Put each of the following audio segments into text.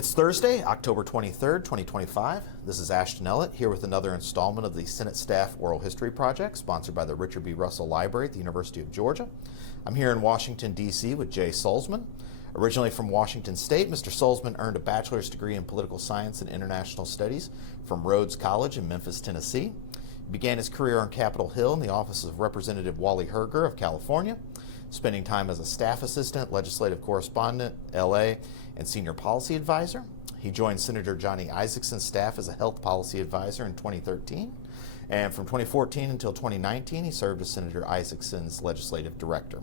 It's Thursday, October 23rd, 2025. This is Ashton Ellett here with another installment of the Senate Staff Oral History Project, sponsored by the Richard B. Russell Library at the University of Georgia. I'm here in Washington, D.C. with Jay Sulzmann. Originally from Washington State, Mr. Sulzmann earned a bachelor's degree in political science and international studies from Rhodes College in Memphis, Tennessee. He began his career on Capitol Hill in the office of Representative Wally Herger of California, spending time as a staff assistant, legislative correspondent, L.A., and senior policy advisor. He joined Senator Johnny Isakson's staff as a health policy advisor in 2013. And from 2014 until 2019, he served as Senator Isakson's legislative director.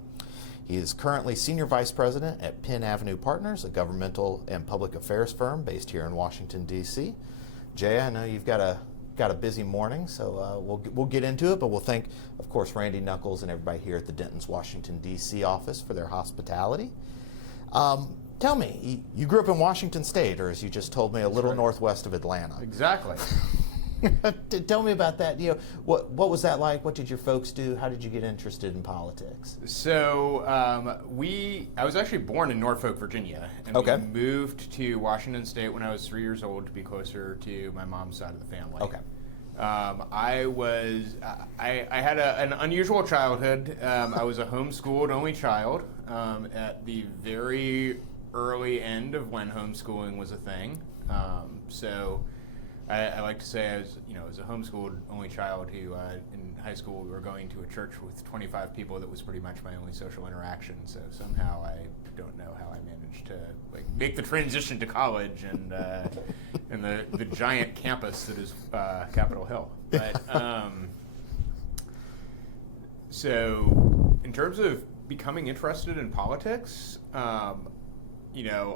He is currently senior vice president at Penn Avenue Partners, a governmental and public affairs firm based here in Washington, D.C. Jay, I know you've got a busy morning, so we'll get into it, but we'll thank, of course, Randy Knuckles and everybody here at the Denton's Washington, D.C. office for their hospitality. Tell me, you grew up in Washington State, or as you just told me, a little northwest of Atlanta. Exactly. Tell me about that. You know, what was that like? What did your folks do? How did you get interested in politics? So I was actually born in Norfolk, Virginia, and we moved to Washington State when I was 3 years old to be closer to my mom's side of the family. Okay. I had an unusual childhood. I was a homeschooled only child at the very early end of when homeschooling was a thing. So I like to say I was a homeschooled only child who in high school we were going to a church with 25 people that was pretty much my only social interaction. So somehow I don't know how I managed to make the transition to college and the giant campus that is Capitol Hill. But so in terms of becoming interested in politics,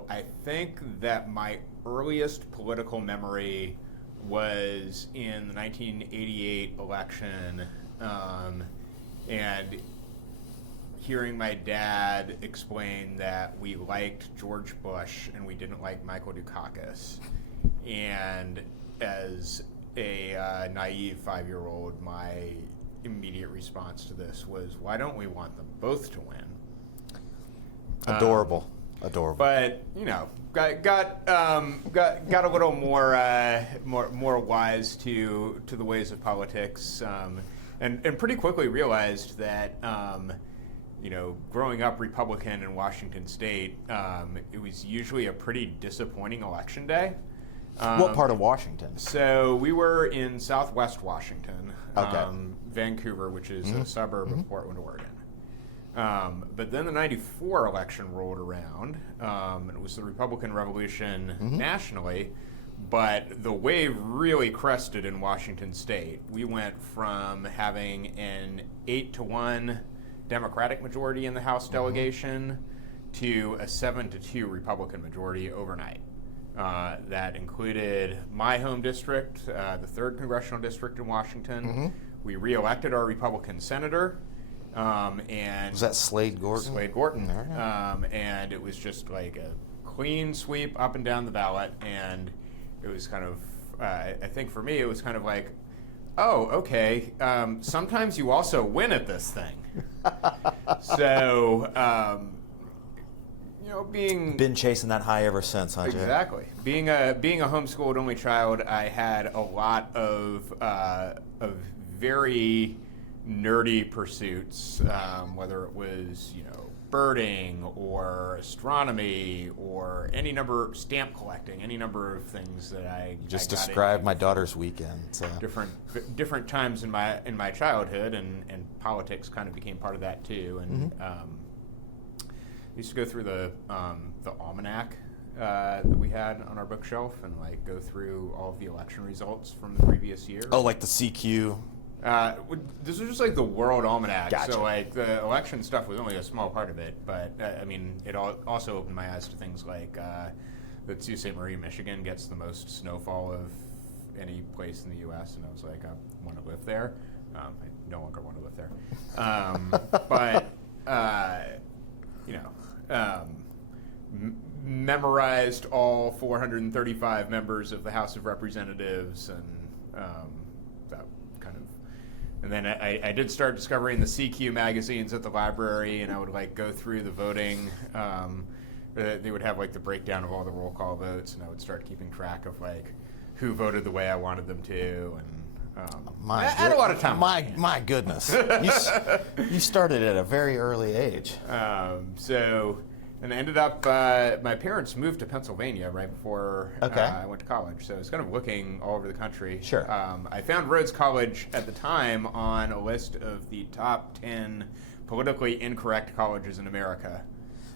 I think that my earliest political memory was in the 1988 election, and hearing my dad explain that we liked George Bush and we didn't like Michael Dukakis. And as a naive 5-year-old, my immediate response to this was, why don't we want them both to win? Adorable. But got a little more wise to the ways of politics, and pretty quickly realized that growing up Republican in Washington State, it was usually a pretty disappointing election day. What part of Washington? So we were in Southwest Washington, okay. Vancouver, which is a suburb of Portland, Oregon. But then the 94 election rolled around, and it was the Republican Revolution nationally, but the wave really crested in Washington State. We went from having an 8-1 Democratic majority in the House delegation to a 7-2 Republican majority overnight. That included my home district, the 3rd Congressional District in Washington. We re-elected our Republican senator. And was that Slade Gorton? Slade Gorton. And it was just like a clean sweep up and down the ballot, and it was kind of, I think for me, it was kind of like, oh, okay, sometimes you also win at this thing. So, been chasing that high ever since, huh, Jay? Exactly. Being a homeschooled only child, I had a lot of very nerdy pursuits, whether it was birding or astronomy or stamp collecting, any number of things that I just described my daughter's weekend. So. Different times in my childhood, and politics kind of became part of that too. And I used to go through the almanac that we had on our bookshelf and go through all of the election results from the previous year. Oh, like the CQ. This was just the World Almanac, Gotcha. so the election stuff was only a small part of it, but it also opened my eyes to things like that Sault Ste. Marie, Michigan gets the most snowfall of any place in the U.S., and I was like, I want to live there. I no longer want to live there. Memorized all 435 members of the House of Representatives, and that kind of. And then I did start discovering the CQ magazines at the library, and I would go through the voting they would have like the breakdown of all the roll call votes, and I would start keeping track of like who voted the way I wanted them to, and I had a lot of time. My goodness, you started at a very early age. And I ended up, my parents moved to Pennsylvania right before I went to college, so I was kind of looking all over the country. Sure. I found Rhodes College at the time on a list of the top 10 politically incorrect colleges in America.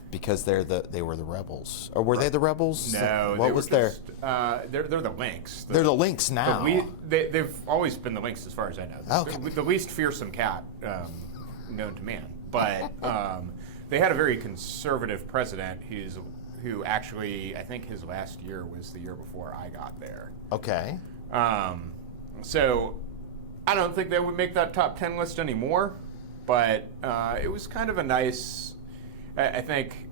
Because they were the rebels, or were they the rebels? No, what was their? They're the Lynx. They're the Lynx now. They've always been the Lynx, as far as I know. Okay. The least fearsome cat known to man. But they had a very conservative president who actually, I think his last year was the year before I got there. Okay. So I don't think they would make that top 10 list anymore, but it was kind of a nice. I think,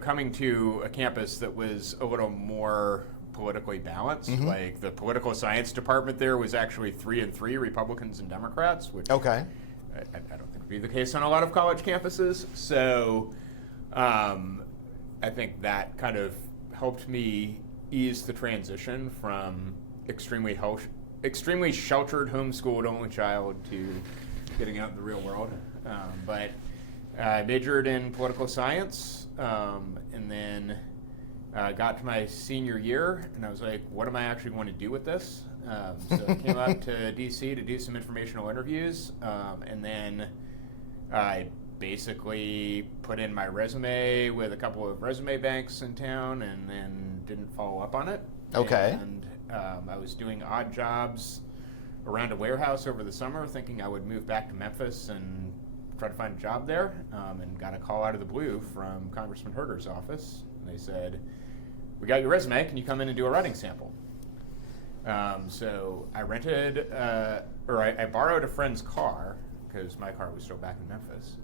coming to a campus that was a little more politically balanced, like the political science department there was actually 3-3 Republicans and Democrats, which I don't think would be the case on a lot of college campuses. So I think that kind of helped me ease the transition from extremely sheltered, homeschooled only child to getting out in the real world. But I majored in political science, and then got to my senior year, and I was like, what am I actually going to do with this? So I came up to D.C. to do some informational interviews, and then I basically put in my resume with a couple of resume banks in town, and then didn't follow up on it. Okay. And I was doing odd jobs around a warehouse over the summer, thinking I would move back to Memphis and try to find a job there, and got a call out of the blue from Congressman Herter's office. And they said, we got your resume, can you come in and do a writing sample? So I rented, I borrowed a friend's car, because my car was still back in Memphis,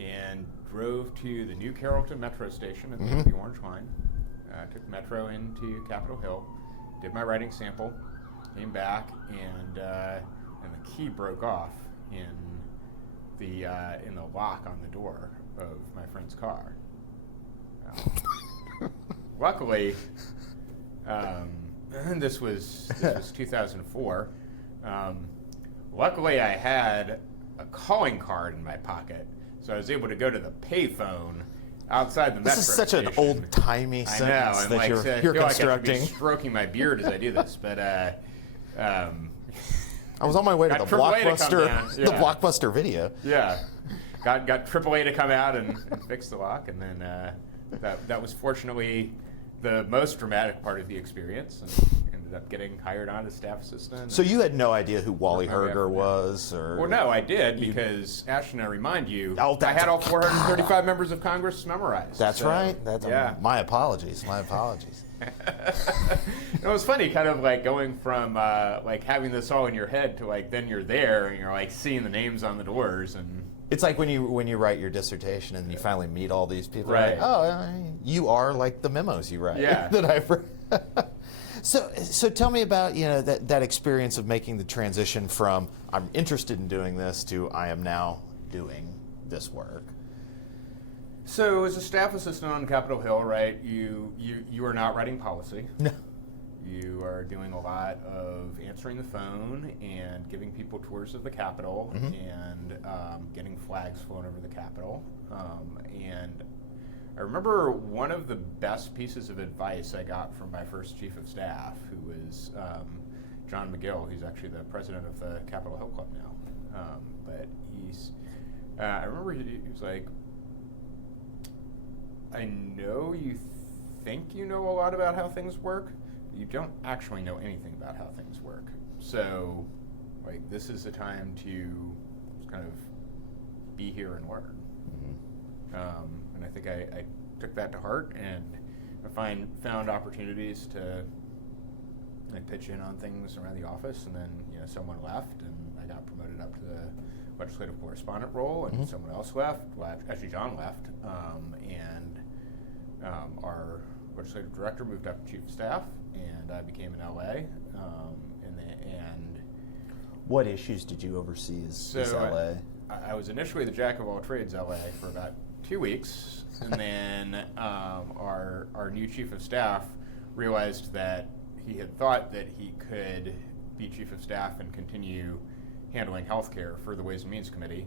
and drove to the New Carrollton Metro Station at the end of the Orange Line, took the Metro into Capitol Hill, did my writing sample, came back, and the key broke off in the lock on the door of my friend's car. Luckily, this was 2004. Luckily, I had a calling card in my pocket, so I was able to go to the payphone outside the metro This is such station. an old-timey sentence that you're I feel constructing. like I should be stroking my beard as I do this, but I was on my way to the AAA the Blockbuster video. Yeah, got AAA to come out and fix the lock, and then that was fortunately the most dramatic part of the experience, and ended up getting hired on as staff assistant. So you had no idea who Wally Herger was, or? Well, no, I did, because Ashton, I remind you, Oh, I had all 435 members of Congress memorized. That's right. Yeah. My apologies. My apologies. It was funny, kind of like going from like having this all in your head to like then you're there and you're like seeing the names on the doors, and It's like when you write your dissertation and you finally meet all these people. Right. Like, you are like the memos you write. Yeah. That I've read. So tell me about that experience of making the transition from I'm interested in doing this to I am now doing this work. So as a staff assistant on Capitol Hill, right, you are not writing policy. No. You are doing a lot of answering the phone and giving people tours of the Capitol, and getting flags flown over the Capitol. And I remember one of the best pieces of advice I got from my first chief of staff, who was John McGill. He's actually the president of the Capitol Hill Club now. But I remember he was like, I know you think you know a lot about how things work. You don't actually know anything about how things work. So, like, this is the time to just kind of be here and learn. And I think I took that to heart, and I found opportunities to pitch in on things around the office, and then someone left, and I got promoted up to the legislative correspondent role, and someone else left. Well, actually, John left, and our legislative director moved up to chief of staff, and I became an LA. And what issues did you oversee as LA? I was initially the jack of all trades LA for about 2 weeks, and then our new chief of staff realized that he had thought that he could be chief of staff and continue handling healthcare for the Ways and Means Committee,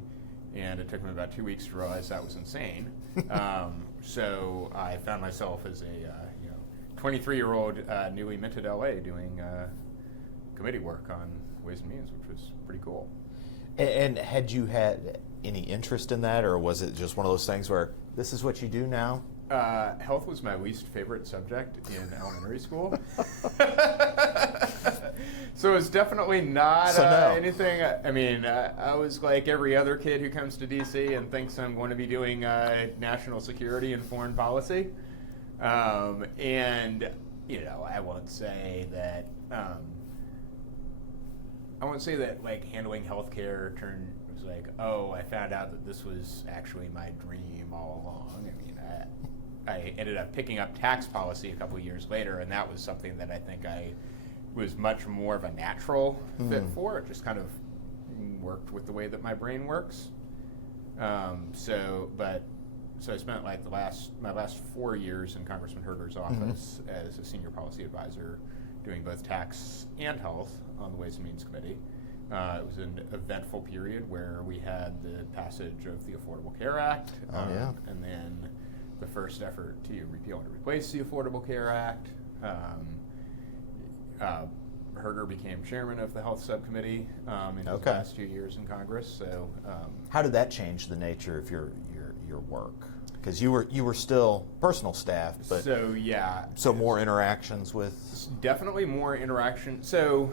and it took him about 2 weeks to realize that was insane. So I found myself as a 23-year-old newly minted LA doing committee work on Ways and Means, which was pretty cool. And had you had any interest in that, or was it just one of those things where this is what you do now? Health was my least favorite subject in elementary school. So it's definitely not anything. I mean, I was like every other kid who comes to DC and thinks I'm going to be doing national security and foreign policy. And, I won't say that like handling healthcare was like, oh, I found out that this was actually my dream all along. I mean, I ended up picking up tax policy a couple of years later, and that was something that I think I was much more of a natural fit for. It just kind of worked with the way that my brain works. So I spent like my last 4 years in Congressman Herger's office as a senior policy advisor, doing both tax and health on the Ways and Means Committee. It was an eventful period where we had the passage of the Affordable Care Act, and then the first effort to repeal and replace the Affordable Care Act. Herger became chairman of the health subcommittee in his last 2 years in Congress. So, how did that change the nature of your work? Because you were still personal staff, but so more interactions with. Definitely more interaction. So,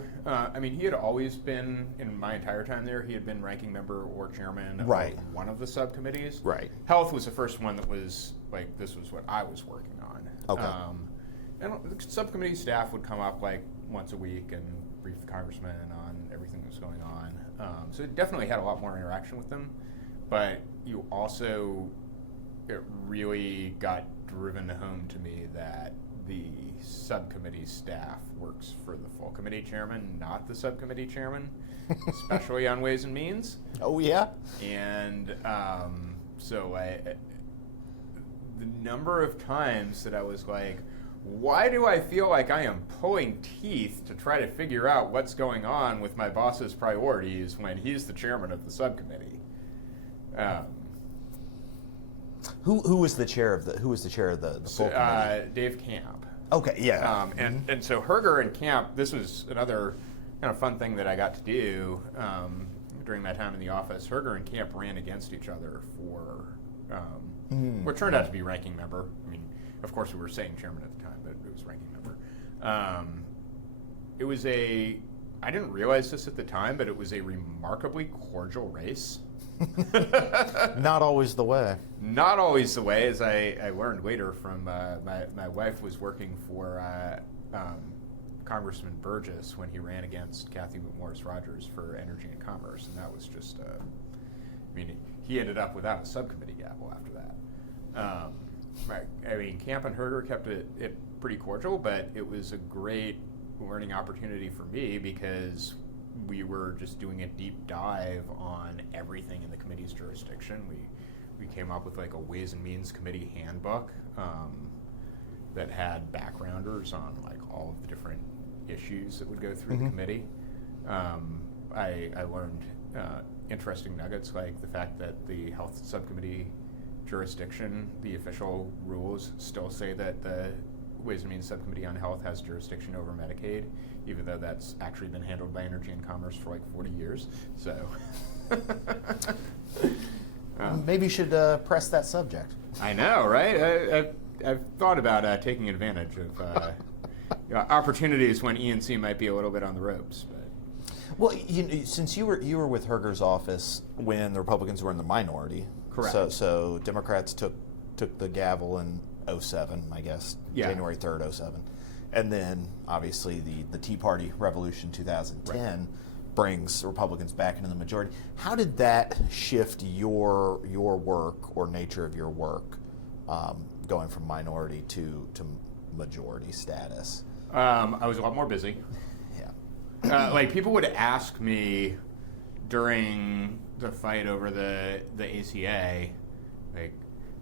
he had always been, in my entire time there, he had been ranking member or chairman of one of the subcommittees. Right. Health was the first one that was like, this was what I was working on. Okay. And the subcommittee staff would come up like once a week and brief the congressman on everything that was going on. So it definitely had a lot more interaction with them, but it really got driven home to me that the subcommittee staff works for the full committee chairman, not the subcommittee chairman, especially on Ways and Means. Oh, yeah? And so the number of times that I was like, why do I feel like I am pulling teeth to try to figure out what's going on with my boss's priorities when he's the chairman of the subcommittee? Who was the chair of the full committee? Dave Camp. Okay, yeah. And so Herger and Camp, this was another kind of fun thing that I got to do during my time in the office. Herger and Camp ran against each other for what turned out to be ranking member. I mean, of course, we were saying chairman at the time, but it was ranking member. I didn't realize this at the time, but it was a remarkably cordial race. Not always the way. Not always the way, as I learned later from my wife was working for Congressman Burgess when he ran against Kathy Morris Rogers for Energy and Commerce, and that was just, he ended up without a subcommittee gavel after that. Camp and Herger kept it pretty cordial, but it was a great learning opportunity for me because we were just doing a deep dive on everything in the committee's jurisdiction. We came up with like a Ways and Means Committee handbook that had backgrounders on like all of the different issues that would go through the committee. I learned interesting nuggets like the fact that the health subcommittee jurisdiction, the official rules still say that the Ways and Means Subcommittee on Health has jurisdiction over Medicaid, even though that's actually been handled by Energy and Commerce for like 40 years. So maybe you should press that subject. I know, right? I've thought about taking advantage of opportunities when E&C might be a little bit on the ropes. But. Well, since you were with Herger's office when the Republicans were in the minority. Correct. So Democrats took the gavel in 2007, I guess, January 3rd, 2007. And then, obviously, the Tea Party Revolution 2010 brings Republicans back into the majority. How did that shift your work or nature of your work going from minority to majority status? I was a lot more busy. Yeah. People would ask me during the fight over the ACA, like,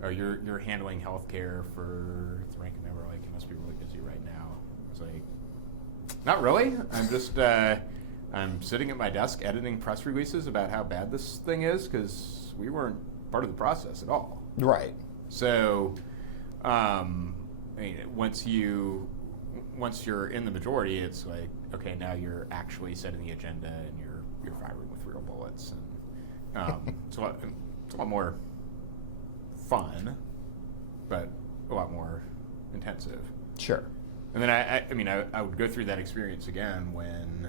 oh, you're handling healthcare for the ranking member. Like, you must be really busy right now. I was like, not really. I'm just I'm sitting at my desk editing press releases about how bad this thing is because we weren't part of the process at all. Right. So, I mean, once you're in the majority, it's like, okay, now you're actually setting the agenda and you're firing with real bullets, and it's a lot more fun, but a lot more intensive. Sure. And then I would go through that experience again when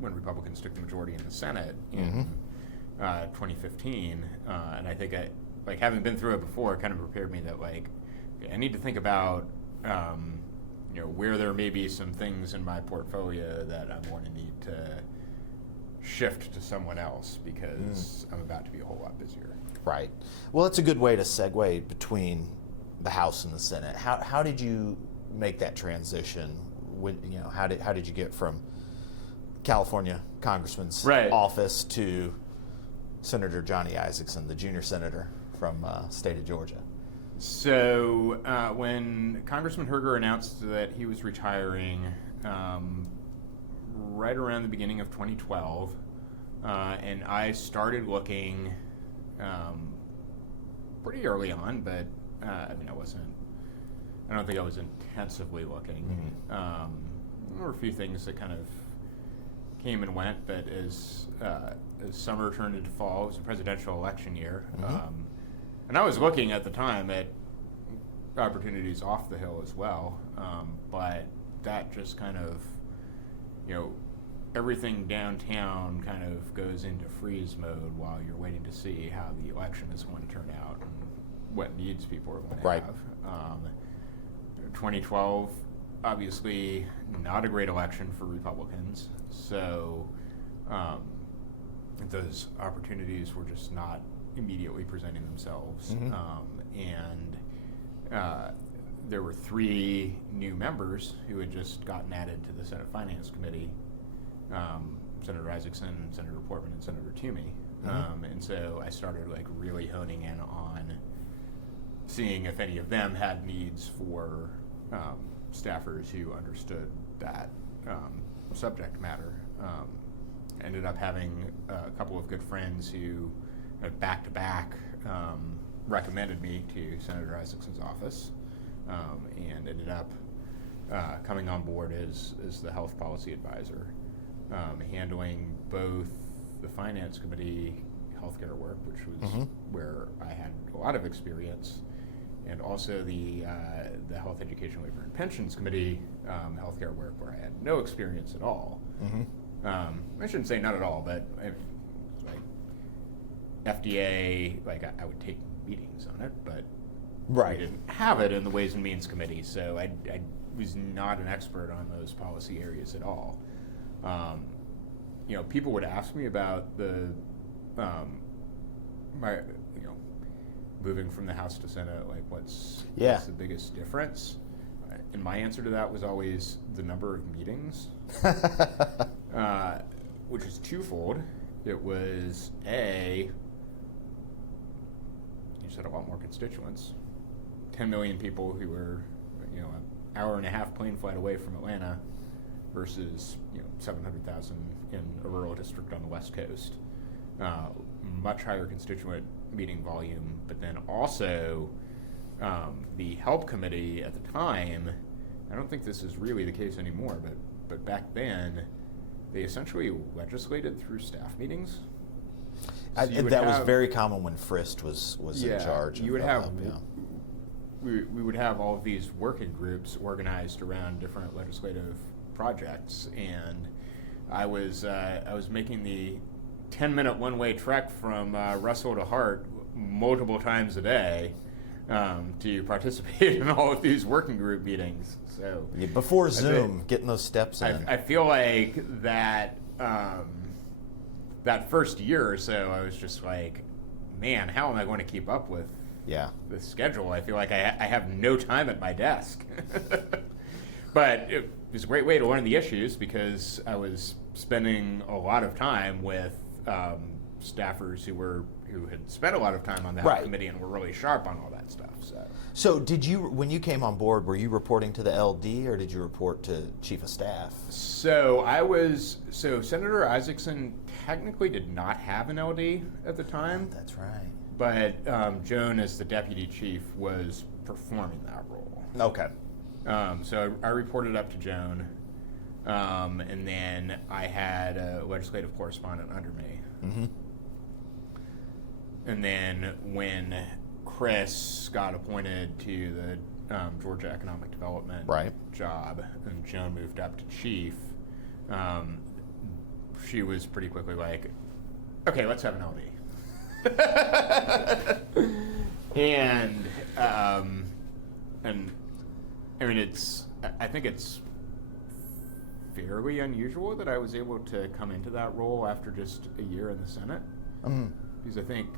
Republicans took the majority in the Senate in 2015, and I think having been through it before, kind of prepared me that I need to think about where there may be some things in my portfolio that I'm going to need to shift to someone else because I'm about to be a whole lot busier. Right. Well, it's a good way to segue between the House and the Senate. How did you make that transition? How did you get from California Congressman's office to Senator Johnny Isakson, the junior senator from state of Georgia? So when Congressman Herger announced that he was retiring right around the beginning of 2012, and I started looking pretty early on, but I don't think I was intensively looking. There were a few things that kind of came and went, but as summer turned into fall, it was a presidential election year. And I was looking at the time at opportunities off the Hill as well, but that just kind of, everything downtown kind of goes into freeze mode while you're waiting to see how the election is going to turn out and what needs people are going to have. 2012, obviously not a great election for Republicans, so those opportunities were just not immediately presenting themselves. And there were 3 new members who had just gotten added to the Senate Finance Committee, Senator Isakson, Senator Portman, and Senator Toomey. And so I started really honing in on seeing if any of them had needs for staffers who understood that subject matter. Ended up having a couple of good friends who back-to-back recommended me to Senator Isakson's office, and ended up coming on board as the health policy advisor, handling both the Finance Committee healthcare work, which was where I had a lot of experience, and also the Health, Education, Labor, and Pensions Committee healthcare work, where I had no experience at all. I shouldn't say not at all, but FDA, I would take meetings on it, but I didn't have it in the Ways and Means Committee, so I was not an expert on those policy areas at all. People would ask me about the moving from the House to Senate, what's the biggest difference? And my answer to that was always the number of meetings, which is twofold. It was you just had a lot more constituents, 10 million people who were, an hour and a half plane flight away from Atlanta versus, 700,000 in a rural district on the West Coast. Much higher constituent meeting volume, but then also the Help Committee at the time, I don't think this is really the case anymore, but back then, they essentially legislated through staff meetings. So that was very common when Frist was in charge. You would have, we would have all of these working groups organized around different legislative projects, and I was making the 10-minute one-way trek from Russell to Hart multiple times a day to participate in all of these working group meetings. So before Zoom, getting those steps in. I feel like that that first year or so, I was just like, man, how am I going to keep up with the schedule? I feel like I have no time at my desk. But it was a great way to learn the issues because I was spending a lot of time with staffers who were who had spent a lot of time on the health committee and were really sharp on all that stuff. So did you, when you came on board, were you reporting to the LD or did you report to Chief of Staff? So Senator Isaacson technically did not have an LD at the time. That's right. But Joan, as the deputy chief, was performing that role. Okay. So I reported up to Joan, and then I had a legislative correspondent under me. Mm-hmm. And then when Chris got appointed to the Georgia Economic Development job, and Joan moved up to chief, she was pretty quickly like, okay, let's have an LD. and I mean, I think it's fairly unusual that I was able to come into that role after just a year in the Senate. Because I think,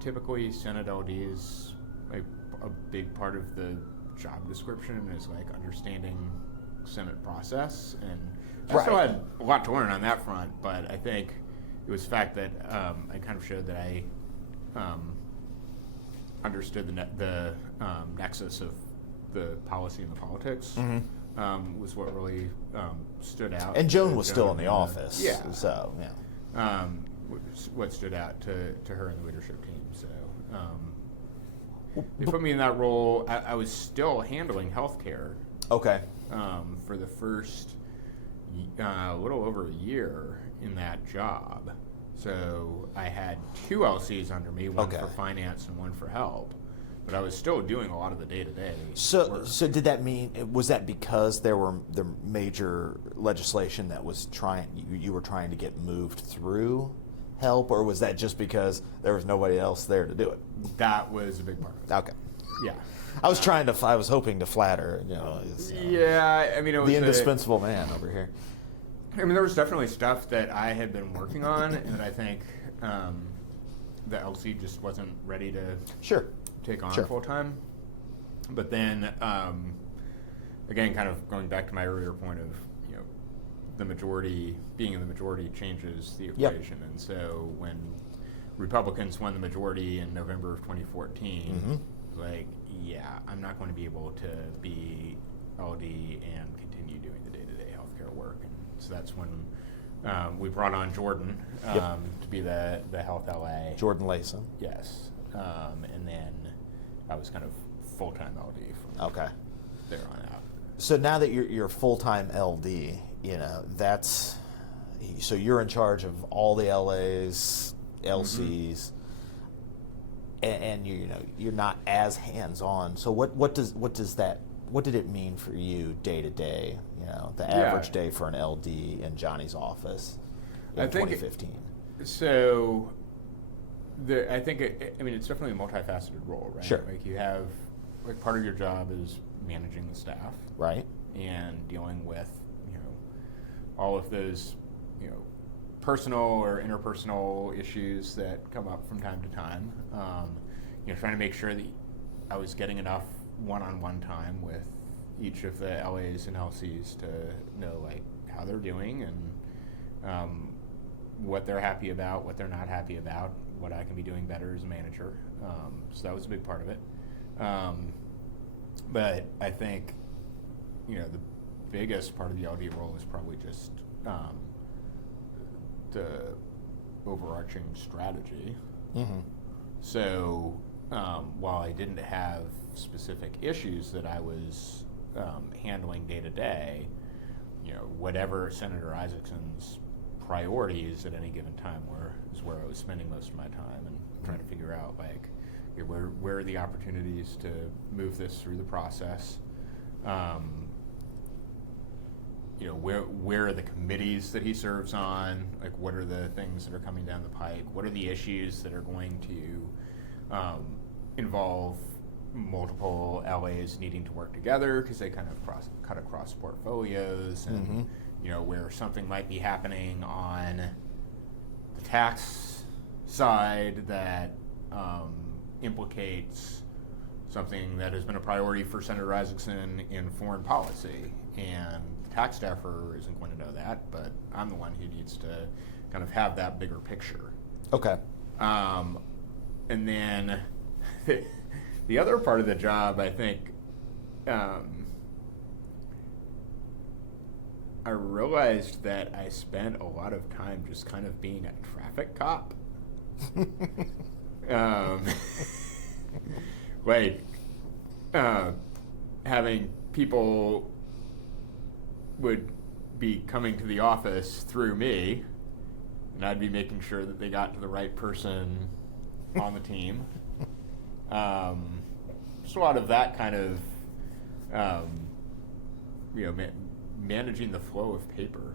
typically Senate LD is a big part of the job description is like understanding Senate process, and I still had a lot to learn on that front, but I think it was the fact that I kind of showed that I understood the nexus of the policy and the politics. Was what really stood out. And Joan was still in the office. Yeah. So, yeah. What stood out to her and the leadership team. So they put me in that role. I was still handling healthcare. Okay. For the first little over a year in that job. So I had 2 LCs under me, one for finance and one for help. But I was still doing a lot of the day-to-day work. So did that mean, was that because there were the major legislation that was you were trying to get moved through help, or was that just because there was nobody else there to do it? That was a big part of it. Okay. Yeah. I was hoping to flatter, yeah, I mean, it was the indispensable man over here. I mean, there was definitely stuff that I had been working on, and I think the LC just wasn't ready to take on full time. But then, again, kind of going back to my earlier point of, the majority, being in the majority changes the equation. And so when Republicans won the majority in November of 2014, like, I'm not going to be able to be LD and continue doing the day-to-day healthcare work. And so that's when we brought on Jordan to be the Health LA. Jordan Latham. Yes. And then I was kind of full-time LD from there on out. So now that you're full-time LD, so you're in charge of all the LAs, LCs, and you're not as hands-on. So what did it mean for you day to day? The average day for an LD in Johnny's office in 2015. So I think it's definitely a multifaceted role, right? Sure. Like you have, part of your job is managing the staff, right, and dealing with all of those personal or interpersonal issues that come up from time to time. Trying to make sure that I was getting enough one-on-one time with each of the LAs and LCs to know how they're doing and what they're happy about, what they're not happy about, what I can be doing better as a manager. So that was a big part of it. But I think, the biggest part of the LD role is probably just the overarching strategy. So while I didn't have specific issues that I was handling day to day, whatever Senator Isaacson's priorities at any given time is where I was spending most of my time and trying to figure out where are the opportunities to move this through the process. Where are the committees that he serves on? What are the things that are coming down the pike? What are the issues that are going to involve multiple LAs needing to work together because they kind of cut across portfolios, and where something might be happening on the tax side that implicates something that has been a priority for Senator Isaacson in foreign policy, and the tax staffer isn't going to know that, but I'm the one who needs to kind of have that bigger picture. Okay. And then the other part of the job, I think, I realized that I spent a lot of time just kind of being a traffic cop. Like, having people would be coming to the office through me, and I'd be making sure that they got to the right person on the team. Just a lot of that kind of, managing the flow of paper,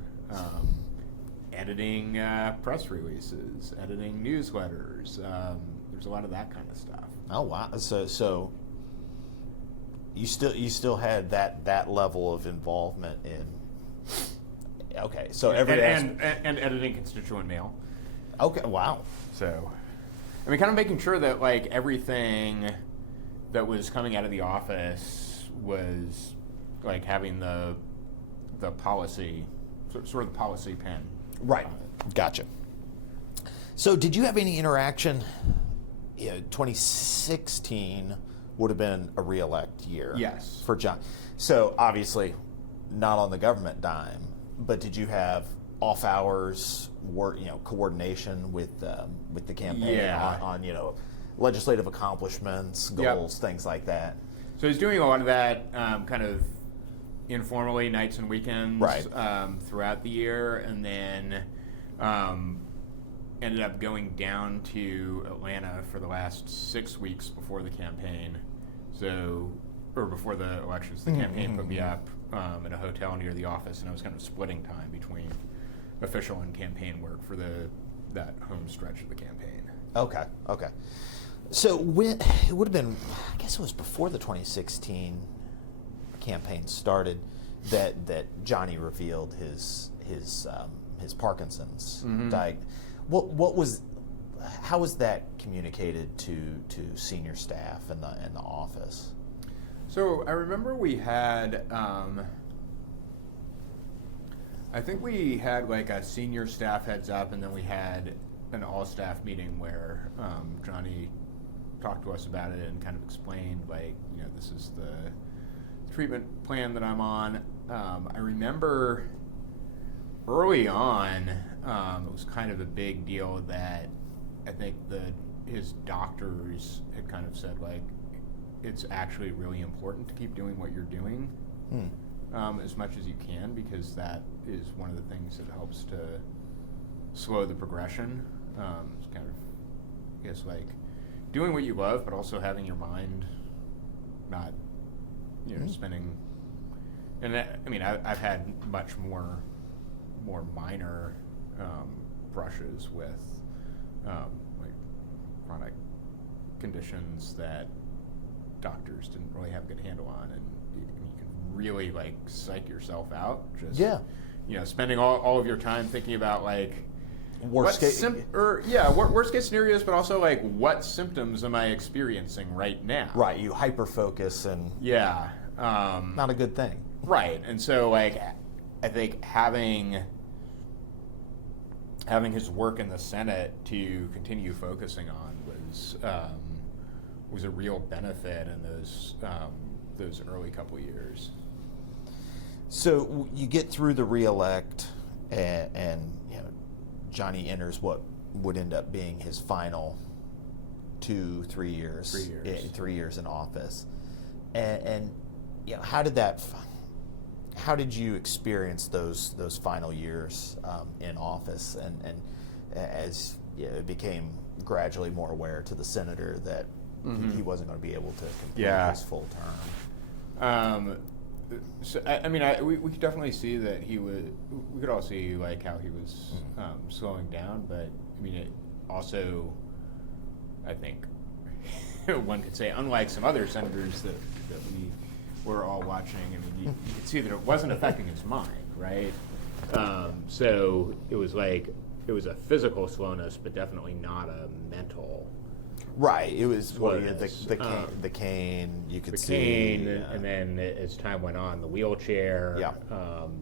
editing press releases, editing newsletters. There's a lot of that kind of stuff. Oh wow! So you still had that level of involvement in. Okay, so and editing constituent mail. Okay, wow. So, I mean, kind of making sure that like everything that was coming out of the office was like having the policy, sort of the policy pen. Right. Gotcha. So, did you have any interaction? 2016 would have been a re-elect year. Yes. For John. So, obviously, not on the government dime, but did you have off hours work, coordination with the campaign on legislative accomplishments, goals, things like that? So he's doing a lot of that kind of informally, nights and weekends, right. Throughout the year, and then ended up going down to Atlanta for the last 6 weeks before the campaign. Or before the elections, the campaign put me up in a hotel near the office, and I was kind of splitting time between official and campaign work for that home stretch of the campaign. Okay. So when it would have been, I guess it was before the 2016 campaign started, that Johnny revealed his Parkinson's diagnosis. How was that communicated to senior staff in the office? So I remember we had, I think we had like a senior staff heads up, and then we had an all-staff meeting where Johnny talked to us about it and kind of explained, like, this is the treatment plan that I'm on. I remember early on, it was kind of a big deal that I think his doctors had kind of said, like, it's actually really important to keep doing what you're doing as much as you can, because that is one of the things that helps to slow the progression. It's kind of, I guess, like doing what you love, but also having your mind not, spinning. And that, I mean, I've had much more minor brushes with like chronic conditions that doctors didn't really have a good handle on, and you can really like psych yourself out just spending all of your time thinking about like worst case scenarios, but also like what symptoms am I experiencing right now? Right, you hyper focus and not a good thing. Right, and so like I think having his work in the Senate to continue focusing on was a real benefit in those early couple years. So you get through the re-elect, and Johnny enters what would end up being his final 3 years. 3 years. 3 years in office, and how did you experience those final years in office, and as it became gradually more aware to the senator that he wasn't going to be able to complete his full term? So I mean, we could definitely see that we could all see like how he was slowing down, but I mean, it also, I think, one could say, unlike some other senators that we were all watching, I mean, you could see that it wasn't affecting his mind, right? So it was a physical slowness, but definitely not a mental. Right. It was the cane. You could see the cane, and then as time went on, the wheelchair.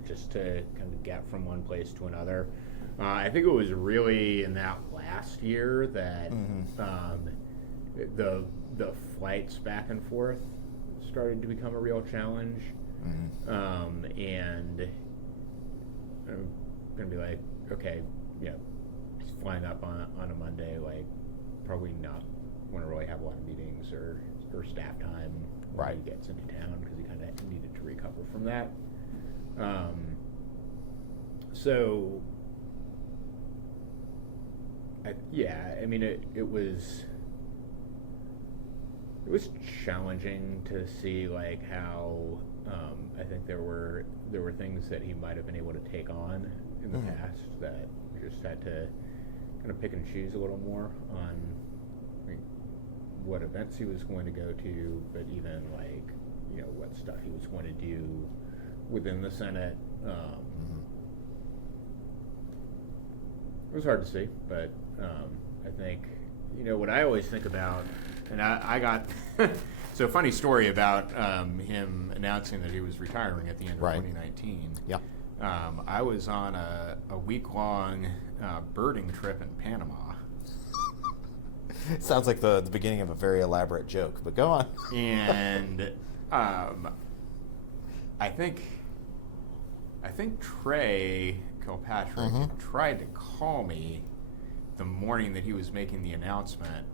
Just to kind of get from one place to another. I think it was really in that last year that the flights back and forth started to become a real challenge. And I'm gonna be like, okay, he's flying up on a Monday, like probably not want to really have a lot of meetings or staff time when he gets into town, because he kind of needed to recover from that. So I mean, it was challenging to see like how I think there were things that he might have been able to take on in the past that we just had to kind of pick and choose a little more on what events he was going to go to, but even like what stuff he was going to do within the Senate. It was hard to see, but I think what I always think about, and I got so funny story about him announcing that he was retiring at the end of 2019. Yeah. I was on a week-long birding trip in Panama. Sounds like the beginning of a very elaborate joke, but go on. And I think Trey Kilpatrick tried to call me the morning that he was making the announcement,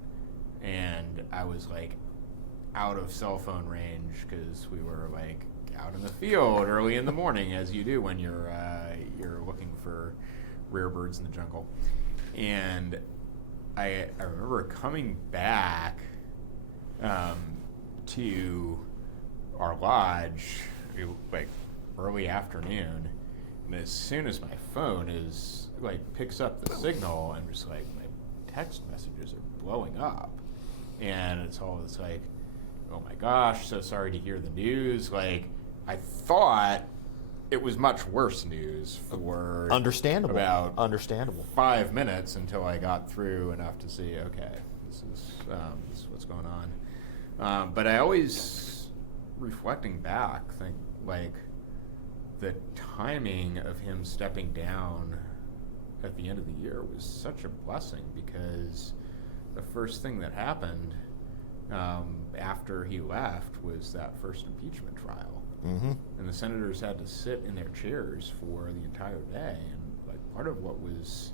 and I was like out of cell phone range because we were like out in the field early in the morning, as you do when you're looking for rare birds in the jungle. And I remember coming back to our lodge like early afternoon, and as soon as my phone is like picks up the signal, I'm just like, my text messages are blowing up, and it's like, oh my gosh, so sorry to hear the news. Like, I thought it was much worse news for understandable 5 minutes until I got through enough to see, okay, this is what's going on. But I always, reflecting back, think like the timing of him stepping down at the end of the year was such a blessing, because the first thing that happened after he left was that first impeachment trial. And the senators had to sit in their chairs for the entire day, and like part of what was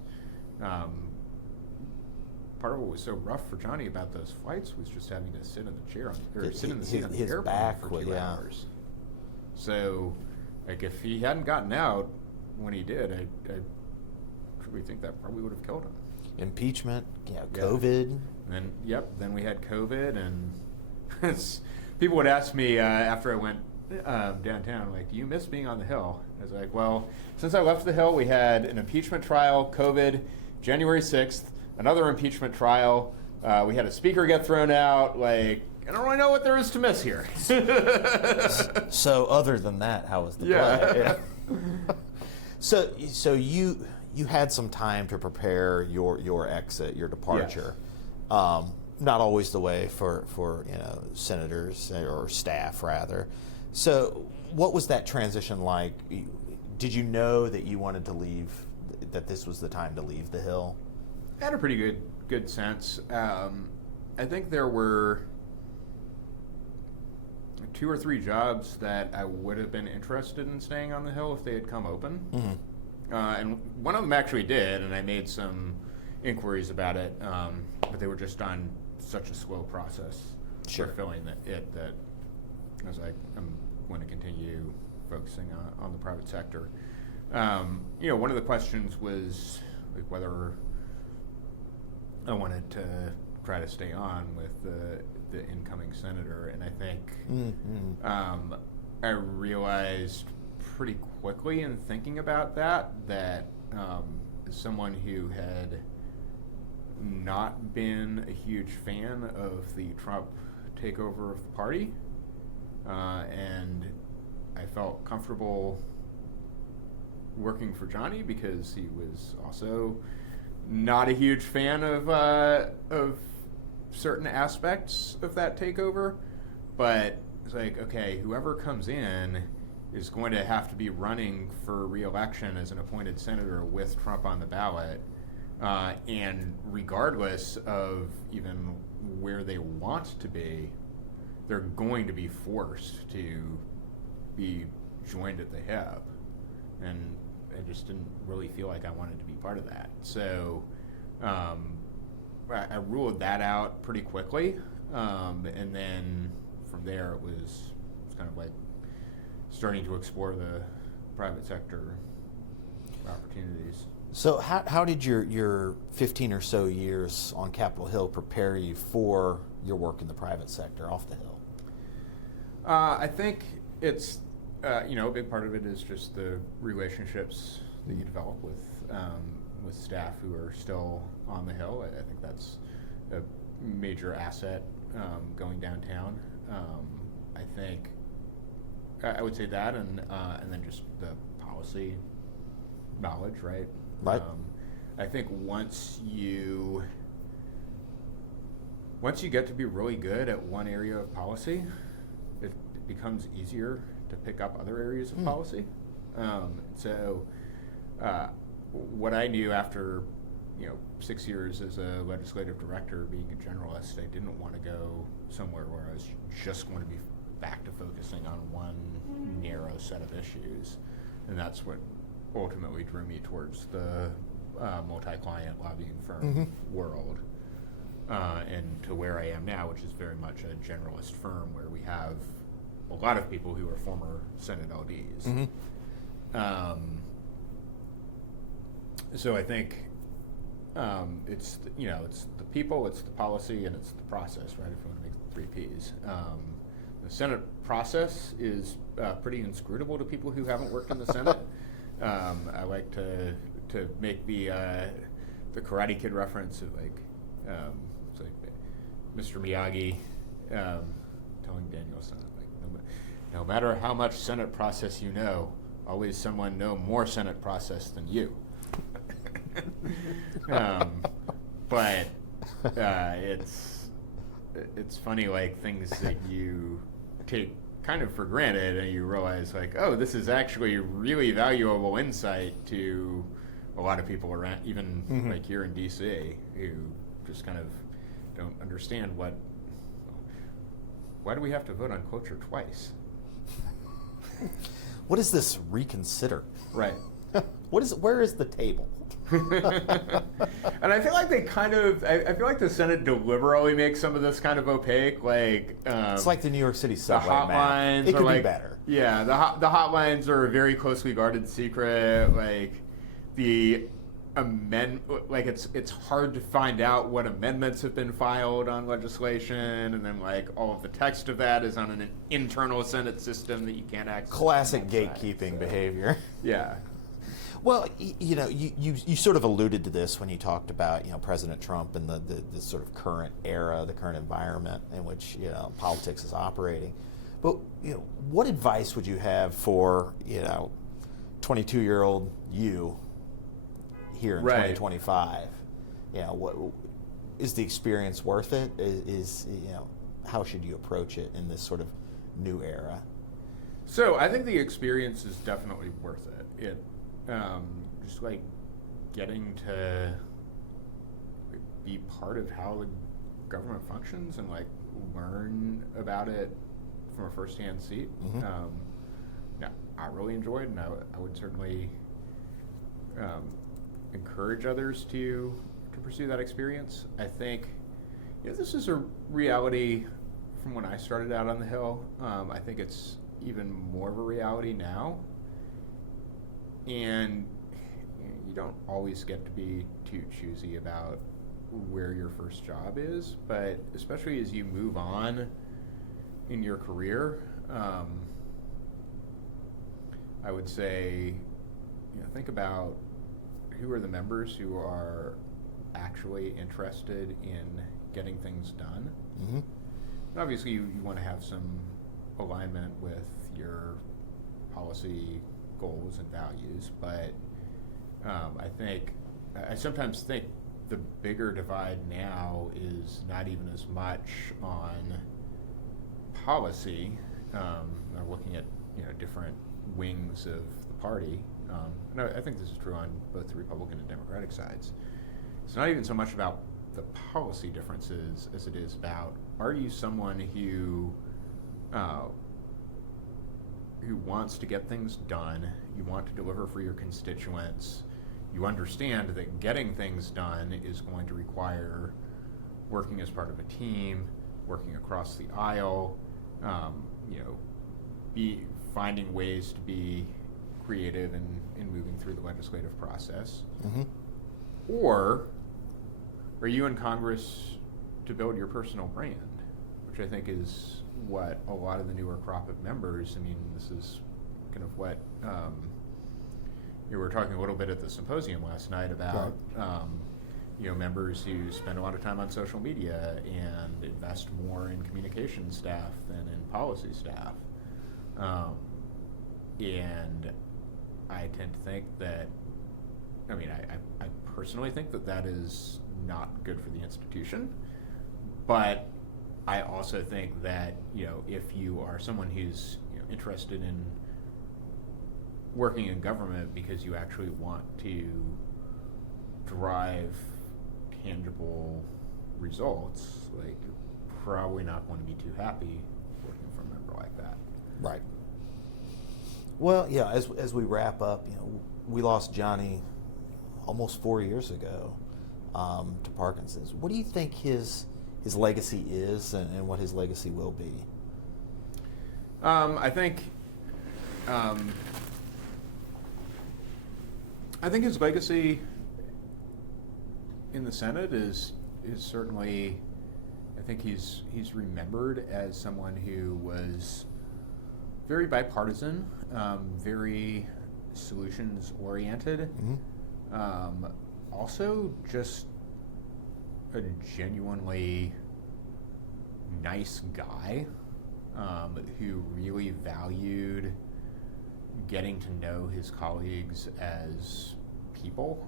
so rough for Johnny about those flights was just having to sit in the chair sit in the seat on the airplane for 2 hours. So, like, if he hadn't gotten out when he did, I truly think that probably would have killed him. Impeachment, COVID. And then we had COVID, and people would ask me after I went downtown, like, do you miss being on the Hill? I was like, well, since I left the Hill, we had an impeachment trial, COVID, January 6th, another impeachment trial. We had a speaker get thrown out. Like, I don't really know what there is to miss here. So other than that, how was the play? Yeah. So you had some time to prepare your exit, your departure. Yes. Not always the way for senators or staff rather. So what was that transition like? Did you know that you wanted to leave, that this was the time to leave the Hill? I had a pretty good sense. I think there were 2 or 3 jobs that I would have been interested in staying on the Hill if they had come open. And one of them actually did, and I made some inquiries about it, but they were just on such a slow process for filling it that I was like, I'm going to continue focusing on the private sector. One of the questions was like whether I wanted to try to stay on with the incoming senator, and I think I realized pretty quickly in thinking about that as someone who had not been a huge fan of the Trump takeover of the party, and I felt comfortable working for Johnny because he was also not a huge fan of certain aspects of that takeover, but it's like, okay, whoever comes in is going to have to be running for re-election as an appointed senator with Trump on the ballot. And regardless of even where they want to be, they're going to be forced to be joined at the hip. And I just didn't really feel like I wanted to be part of that. So I ruled that out pretty quickly. And then from there, it was kind of like starting to explore the private sector opportunities. So how did your 15 or so years on Capitol Hill prepare you for your work in the private sector off the Hill? I think it's, a big part of it is just the relationships that you develop with staff who are still on the Hill. I think that's a major asset going downtown. I think I would say that, and then just the policy knowledge, right? Right. I think once you get to be really good at one area of policy, it becomes easier to pick up other areas of policy. So what I knew after 6 years as a legislative director, being a generalist, I didn't want to go somewhere where I was just going to be back to focusing on one narrow set of issues, and that's what ultimately drew me towards the multi-client lobbying firm world, and to where I am now, which is very much a generalist firm where we have a lot of people who are former Senate LDs. So I think it's the people, it's the policy, and it's the process, right? If you want to make the 3 Ps. The Senate process is pretty inscrutable to people who haven't worked in the Senate. I like to make the Karate Kid reference of it's like Mr. Miyagi telling Danielson, like, no matter how much Senate process you know, always someone know more Senate process than you. But it's funny, like things that you take kind of for granted, and you realize like, oh, this is actually really valuable insight to a lot of people around, even like here in DC, who just kind of don't understand why do we have to vote on cloture twice? What is this reconsider? Right. Where is the table? And I feel like I feel like the Senate deliberately makes some of this kind of opaque, like it's like the New York City subway hotlines map. It could be better. Yeah, the hotlines are a very closely guarded secret. Like it's hard to find out what amendments have been filed on legislation, and then like all of the text of that is on an internal Senate system that you can't access. Classic gatekeeping behavior. Yeah. Well, you sort of alluded to this when you talked about President Trump and the sort of current era, the current environment in which politics is operating. But what advice would you have for 22-year-old you here in 2025? What is the experience worth it? Is how should you approach it in this sort of new era? So I think the experience is definitely worth it. Just like getting to be part of how the government functions and like learn about it from a first-hand seat. I really enjoyed, and I would certainly encourage others to pursue that experience. I think this is a reality from when I started out on the Hill. I think it's even more of a reality now. And you don't always get to be too choosy about where your first job is, but especially as you move on in your career, I would say, think about who are the members who are actually interested in getting things done. And obviously, you want to have some alignment with your policy goals and values, but I sometimes think the bigger divide now is not even as much on policy, or looking at different wings of the party, and I think this is true on both the Republican and Democratic sides. it's not even so much about the policy differences as it is about, are you someone who wants to get things done, you want to deliver for your constituents, you understand that getting things done is going to require working as part of a team, working across the aisle, be finding ways to be creative in moving through the legislative process? Mm-hmm. Or are you in Congress to build your personal brand, which I think is what a lot of the newer crop of members, I mean, this is kind of what we were talking a little bit at the symposium last night about members who spend a lot of time on social media and invest more in communication staff than in policy staff. And I tend to think that, I personally think that is not good for the institution, but I also think that, if you are someone who's interested in working in government because you actually want to drive tangible results, like, you're probably not going to be too happy working for a member like that. Right. Well, yeah, as we wrap up, we lost Johnny almost 4 years ago to Parkinson's. What do you think his legacy is, and what his legacy will be? I think his legacy in the Senate is certainly, I think he's remembered as someone who was very bipartisan, very solutions oriented, also just a genuinely nice guy who really valued getting to know his colleagues as people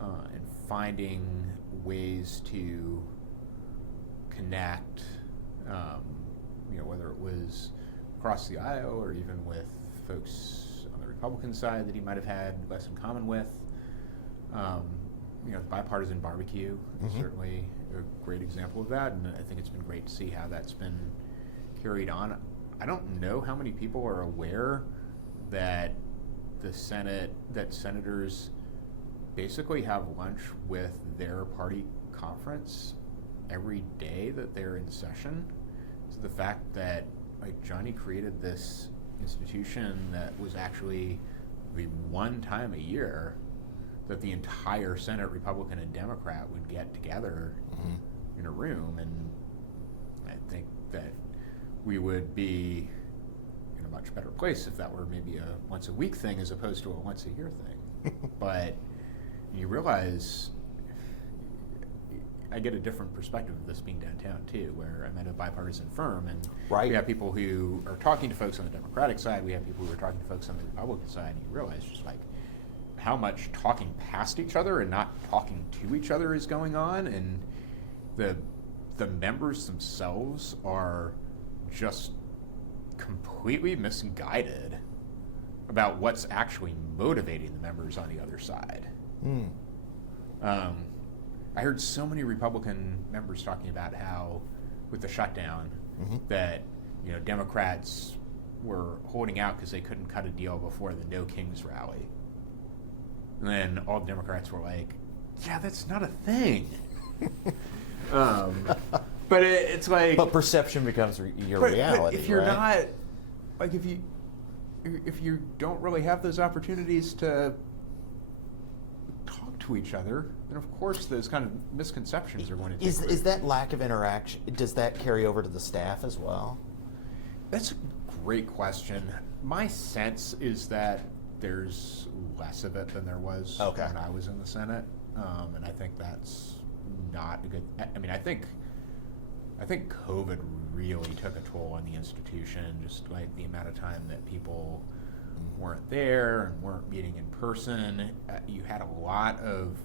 and finding ways to connect, whether it was across the aisle or even with folks on the Republican side that he might have had less in common with. The bipartisan barbecue is certainly a great example of that, and I think it's been great to see how that's been carried on. I don't know how many people are aware that senators basically have lunch with their party conference every day that they're in session. So the fact that, like, Johnny created this institution that was actually the one time a year that the entire Senate, Republican and Democrat, would get together in a room, and I think that we would be in a much better place if that were maybe a once a week thing as opposed to a once a year thing. But you realize, I get a different perspective of this being downtown too, where I'm at a bipartisan firm, and we have people who are talking to folks on the Democratic side, we have people who are talking to folks on the Republican side, and you realize just like how much talking past each other and not talking to each other is going on, and the members themselves are just completely misguided about what's actually motivating the members on the other side. I heard so many Republican members talking about how, with the shutdown, that Democrats were holding out because they couldn't cut a deal before the No Kings rally. And then all the Democrats were like, yeah, that's not a thing. But it's like... But perception becomes your reality, but if you're right? not... Like, if you don't really have those opportunities to talk to each other, then of course those kind of misconceptions are going to take root. Is that lack of interaction, does that carry over to the staff as well? That's a great question. My sense is that there's less of it than there was when I was in the Senate, and I think that's not a good... I think COVID really took a toll on the institution, just like the amount of time that people weren't there and weren't meeting in person. You had a lot of...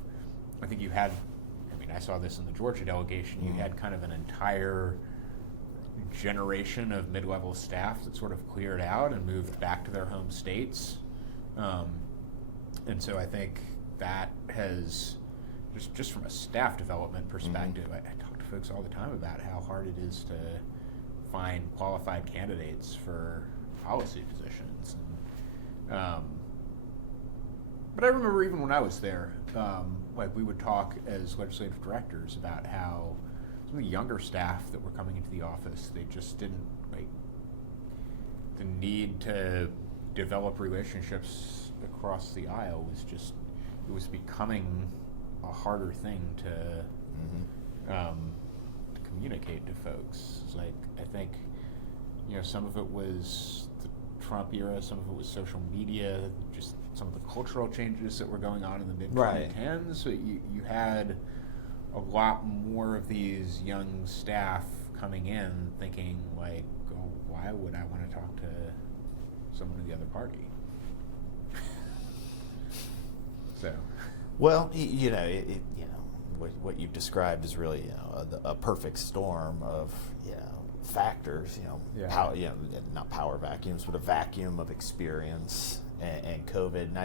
I saw this in the Georgia delegation, you had kind of an entire generation of mid-level staff that sort of cleared out and moved back to their home states. And so I think that has just from a staff development perspective, I talk to folks all the time about how hard it is to find qualified candidates for policy positions. And, but I remember even when I was there, like we would talk as legislative directors about how some of the younger staff that were coming into the office, they just didn't like the need to develop relationships across the aisle it was becoming a harder thing to communicate to folks. It's like, I think, some of it was the Trump era, some of it was social media, just some of the cultural changes that were going on in the mid-2010s. So you had a lot more of these young staff coming in thinking like, oh, why would I want to talk to someone in the other party? So, well, what you've described is really a perfect storm of factors. Not power vacuums, but a vacuum of experience and COVID, and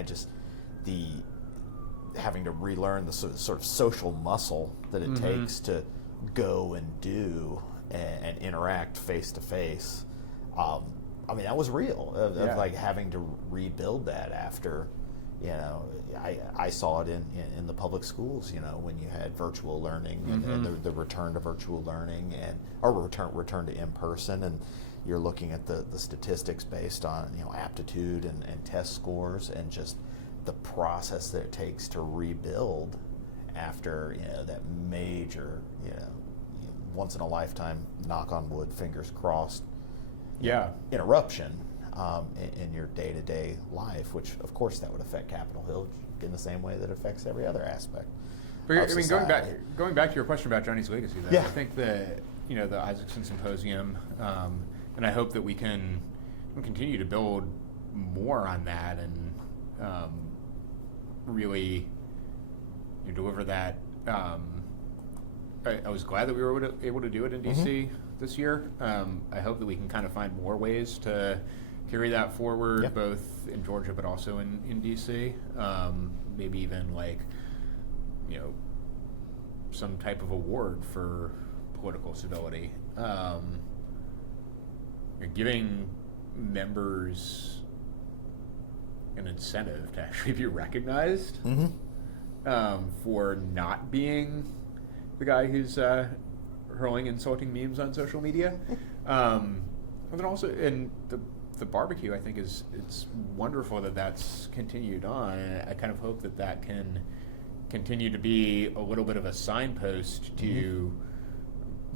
having to relearn the sort of social muscle that it takes to go and do and interact face to face. That was real. Of like having to rebuild that after. I saw it in the public schools. When you had virtual learning and the return to virtual learning or return to in person, and you're looking at the statistics based on aptitude and test scores, and just the process that it takes to rebuild after that major once in a lifetime, knock on wood, fingers crossed, interruption. In your day-to-day life, which of course that would affect Capitol Hill in the same way that it affects every other aspect. But going back to your question about Johnny's legacy, though, I think the Isaacson Symposium, and I hope that we can continue to build more on that and really deliver that. I was glad that we were able to do it in DC this year. I hope that we can kind of find more ways to carry that forward, both in Georgia but also in DC. Maybe even some type of award for political civility. Giving members an incentive to actually be recognized for not being the guy who's hurling insulting memes on social media. And then also in the barbecue, I think it's wonderful that that's continued on. I kind of hope that can continue to be a little bit of a signpost to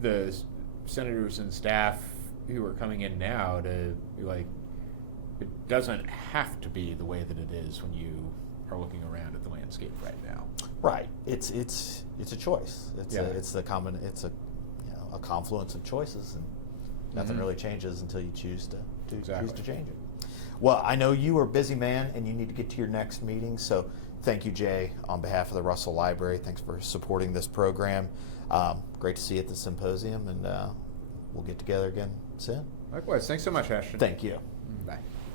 the senators and staff who are coming in now to be like, it doesn't have to be the way that it is when you are looking around at the landscape right now. Right. It's a choice. It's a confluence of choices, and nothing really changes until you choose to change it. Well, I know you are a busy man and you need to get to your next meeting, so thank you, Jay, on behalf of the Russell Library. Thanks for supporting this program. Great to see you at the symposium, and we'll get together again soon. Likewise. Thanks so much, Ashton. Thank you. Bye.